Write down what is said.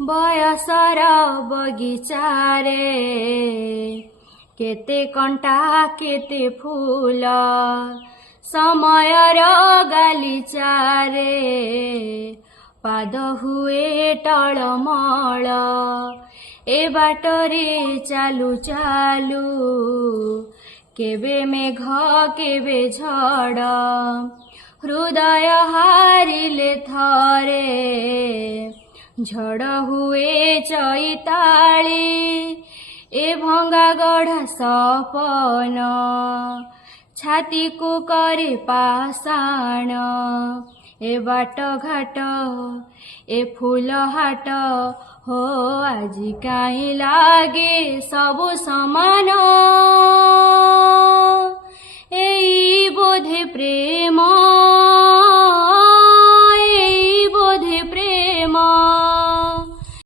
बयसर बगिचारे केते कंटा केते फूल समयर गालिचारे पाद हुए टळमळ ए बाटरे चालू चालू केबे मेघ केबे झड़ हृदय हारिले थरे झड़ हुए चैताली ए भंगा गढ़ा सपन छाती को करे पाषाण ए बाट घाट ए फूल हाट हो आजि काई लागे सबु समान एई बोधे प्रेम